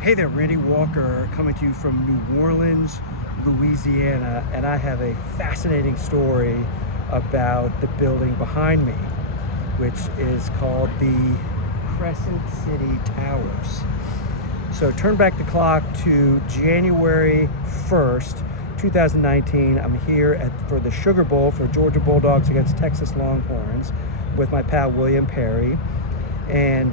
Hey there, Randy Walker coming to you from New Orleans, Louisiana, and I have a fascinating story about the building behind me, which is called the Crescent City Towers. So turn back the clock to January 1st, 2019. I'm here for the Sugar Bowl for Georgia Bulldogs against Texas Longhorns with my pal William Perry. And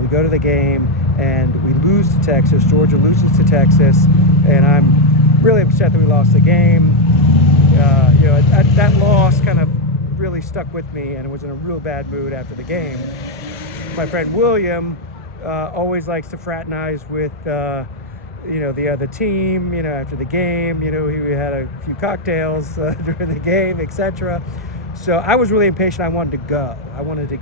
we go to the game and we lose to Texas. Georgia loses to Texas, and I'm really upset that we lost the game. That loss kind of really stuck with me, and I was in a real bad mood after the game. My friend William always likes to fraternize with the other team. After the game, he had a few cocktails during the game, etc. So I was really impatient. I wanted to go. I wanted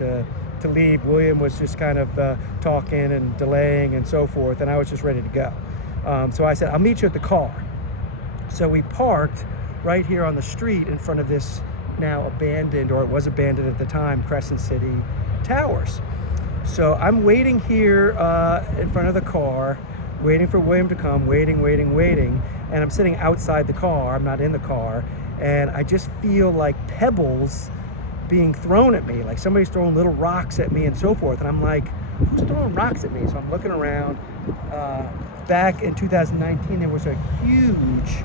to leave. William was just kind of talking and delaying and so forth, and I was just ready to go. So I said, I'll meet you at the car. So we parked right here on the street in front of this now abandoned, or it was abandoned at the time, Crescent City Towers. So I'm waiting here in front of the car, waiting for William to come, waiting, and I'm sitting outside the car. I'm not in the car, and I just feel like pebbles being thrown at me, like somebody's throwing little rocks at me and so forth. And I'm like, who's throwing rocks at me? So I'm looking around. Back in 2019, there was a huge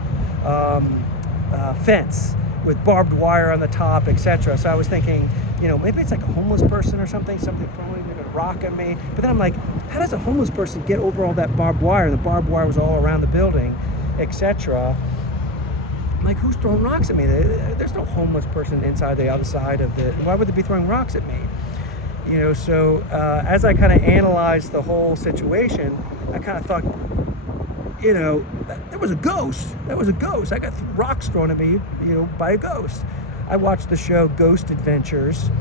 fence with barbed wire on the top, etc. So I was thinking, maybe it's like a homeless person or something throwing a rock at me. But then I'm like, how does a homeless person get over all that barbed wire? And the barbed wire was all around the building, etc. I'm like, who's throwing rocks at me? There's no homeless person inside the other side of the... Why would they be throwing rocks at me? So as I kind of analyzed the whole situation, I kind of thought, that was a ghost. That was a ghost. I got rocks thrown at me, by a ghost. I watched the show Ghost Adventures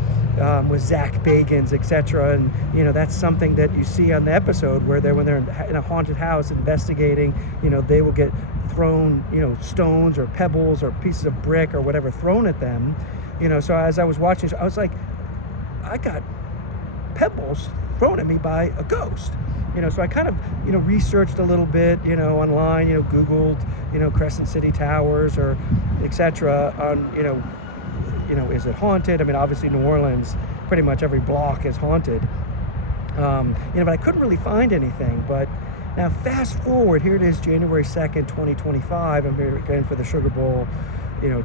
with Zach Bagans, etc. And, that's something that you see on the episode where when they're in a haunted house investigating, they will get thrown, stones or pebbles or pieces of brick or whatever thrown at them. So as I was watching, I was like, I got pebbles thrown at me by a ghost. So I kind of, researched a little bit, online, Googled, Crescent City Towers or etc. on, is it haunted? I mean, obviously New Orleans, pretty much every block is haunted. But I couldn't really find anything. But now fast forward, here it is, January 2nd, 2025. I'm here again for the Sugar Bowl,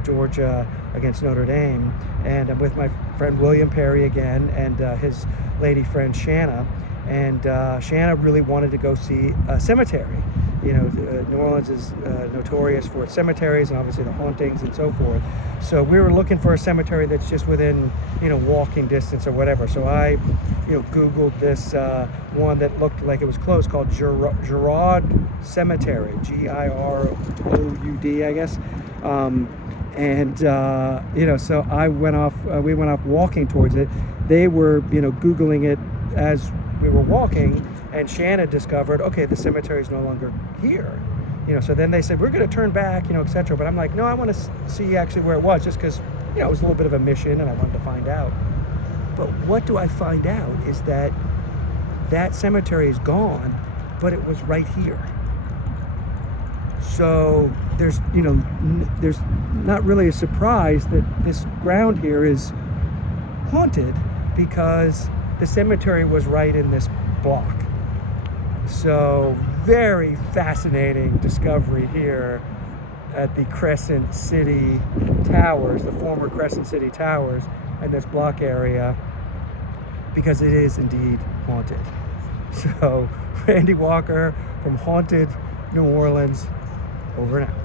Georgia against Notre Dame. And I'm with my friend William Perry again and his lady friend Shanna. And Shanna really wanted to go see a cemetery. New Orleans is notorious for its cemeteries and obviously the hauntings and so forth. So we were looking for a cemetery that's just within, walking distance or whatever. So I, Googled this one that looked like it was close called Girard Cemetery, Giroud, I guess. So we went off walking towards it. They were, Googling it as we were walking, and Shanna discovered, okay, the cemetery is no longer here. So then they said, we're going to turn back, etc. But I'm like, no, I want to see actually where it was, just because, it was a little bit of a mission and I wanted to find out. But what do I find out is that cemetery is gone, but it was right here. So there's not really a surprise that this ground here is haunted because the cemetery was right in this block. So very fascinating discovery here at the Crescent City Towers, the former Crescent City Towers, in this block area, because it is indeed haunted. So Randy Walker from haunted New Orleans, over and out.